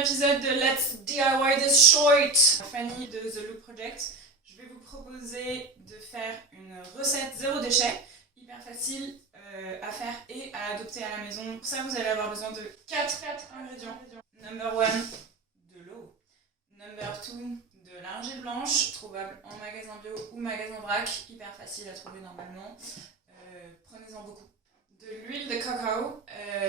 Épisode de Let's DIY This Short. Fanny de The Look Project. Je vais vous proposer de faire une recette zéro déchet, hyper facile à faire et à adopter à la maison. Pour ça, vous allez avoir besoin de 4 ingrédients. Number 1, de l'eau. Number 2, de l'argile blanche, trouvable en magasin bio ou magasin vrac, hyper facile à trouver normalement. Prenez-en beaucoup. De l'huile de coco,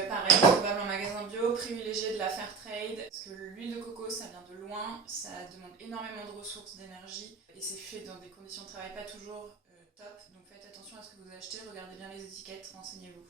pareil, trouvable en magasin bio, privilégiez de la fair trade, parce que l'huile de coco ça vient de loin, ça demande énormément de ressources, d'énergie, et c'est fait dans des conditions de travail pas toujours top, donc faites attention à ce que vous achetez, regardez bien les étiquettes, renseignez-vous.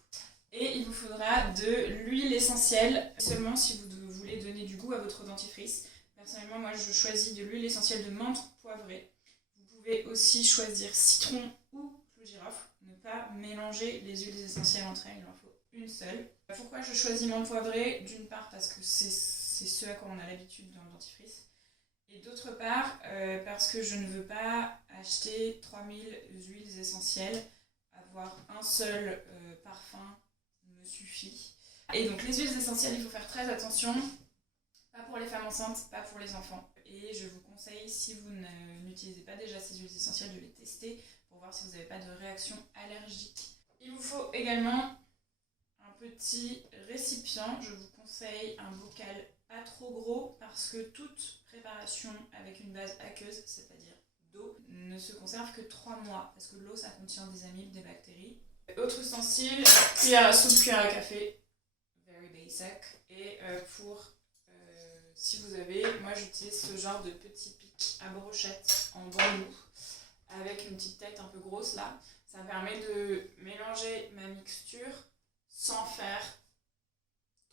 Et il vous faudra de l'huile essentielle, seulement si vous voulez donner du goût à votre dentifrice. Personnellement, moi je choisis de l'huile essentielle de menthe poivrée. Vous pouvez aussi choisir citron ou clou de girofle. Ne pas mélanger les huiles essentielles entre elles, il en faut une seule. Pourquoi je choisis menthe poivrée? D'une part parce que c'est ce à quoi on a l'habitude dans le dentifrice. Et d'autre part parce que je ne veux pas acheter 3000 huiles essentielles. Avoir un seul parfum me suffit. Et donc les huiles essentielles, il faut faire très attention. Pas pour les femmes enceintes, pas pour les enfants. Et je vous conseille, si vous n'utilisez pas déjà ces huiles essentielles, de les tester pour voir si vous n'avez pas de réaction allergique. Il vous faut également un petit récipient. Je vous conseille un bocal pas trop gros parce que toute préparation avec une base aqueuse, c'est-à-dire d'eau, ne se conserve que 3 mois parce que l'eau, ça contient des amibes, des bactéries. Autre ustensile, cuillère à soupe, cuillère à café, very basic. Et si vous avez, moi j'utilise ce genre de petit pic à brochette en bambou avec une petite tête un peu grosse là. Ça permet de mélanger ma mixture sans faire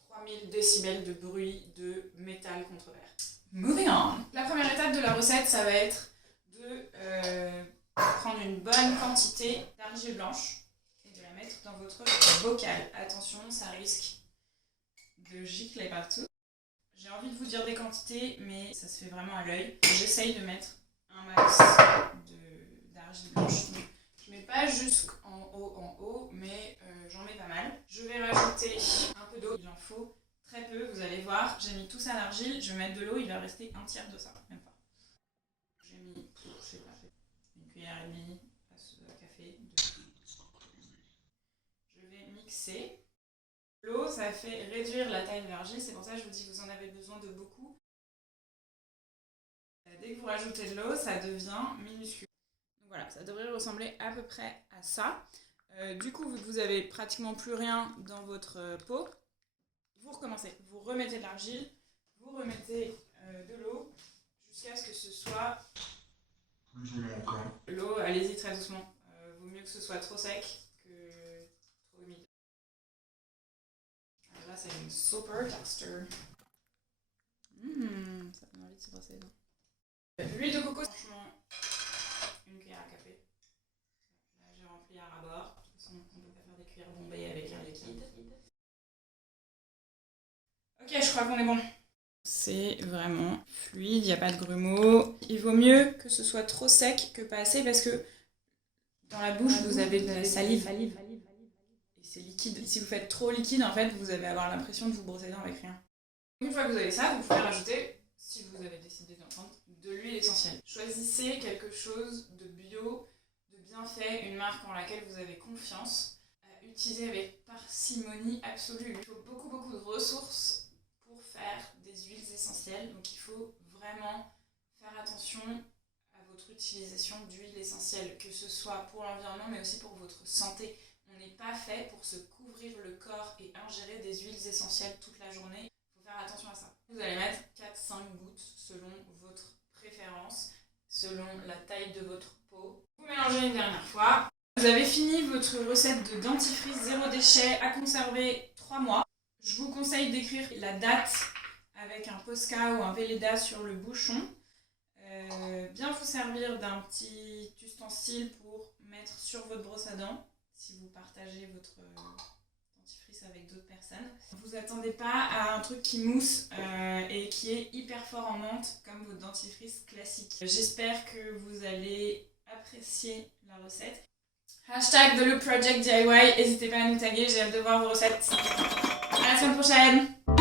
3000 décibels de bruit de métal contre verre. Moving on. La première étape de la recette, ça va être de prendre une bonne quantité d'argile blanche et de la mettre dans votre bocal. Attention, ça risque de gicler partout. J'ai envie de vous dire des quantités, mais ça se fait vraiment à l'œil. J'essaye de mettre un max d'argile blanche. Donc, je ne mets pas jusqu'en haut, mais j'en mets pas mal. Je vais rajouter un peu d'eau, il en faut très peu, vous allez voir. J'ai mis tout ça à l'argile, je vais mettre de l'eau, il va rester un tiers de ça, même pas. J'ai mis, je sais pas, une cuillère et demie à café. Je vais mixer. L'eau, ça fait réduire la taille de l'argile, c'est pour ça que je vous dis que vous en avez besoin de beaucoup. Dès que vous rajoutez de l'eau, ça devient minuscule. Donc voilà, ça devrait ressembler à peu près à ça. Du coup, vu que vous n'avez pratiquement plus rien dans votre pot, vous recommencez. Vous remettez de l'argile, vous remettez de l'eau, jusqu'à ce que ce soit... L'eau, allez-y très doucement. Vaut mieux que ce soit trop sec que trop humide. Là, c'est une super texture. Ça donne envie de se brosser les dents. L'huile de coco, franchement, une cuillère à café. Là, j'ai rempli à ras-bord. De toute façon, on ne peut pas faire des cuillères bombées avec un liquide. Ok, je crois qu'on est bon. C'est vraiment fluide, il n'y a pas de grumeaux. Il vaut mieux que ce soit trop sec que pas assez parce que dans la bouche, vous avez de la salive. Et c'est liquide. Si vous faites trop liquide, en fait, vous allez avoir l'impression de vous brosser les dents avec rien. Une fois que vous avez ça, vous pouvez rajouter, si vous chose de bio, de bien fait, une marque en laquelle vous avez confiance, à utiliser avec parcimonie absolue. Il faut beaucoup de ressources pour faire des huiles essentielles, donc il faut vraiment faire attention à votre utilisation d'huiles essentielles, que ce soit pour l'environnement mais aussi pour votre santé. On n'est pas fait pour se couvrir le corps et ingérer des huiles essentielles toute la journée. Il faut faire attention à ça. Vous allez mettre 4-5 gouttes selon votre préférence, selon la taille de votre peau. Vous mélangez une dernière fois. Vous avez fini votre recette de dentifrice 0 déchet à conserver 3 mois. Je vous conseille d'écrire la date avec un Posca ou un Velleda sur le bouchon. Bien vous servir d'un petit ustensile pour mettre sur votre brosse à dents si vous partagez votre dentifrice avec d'autres personnes. Vous attendez pas à un truc qui mousse et qui est hyper fort en menthe comme votre dentifrice classique. J'espère que vous allez apprécier la recette. Hashtag The Loop Project DIY, n'hésitez pas à nous taguer, j'ai hâte de voir vos recettes. À la semaine prochaine!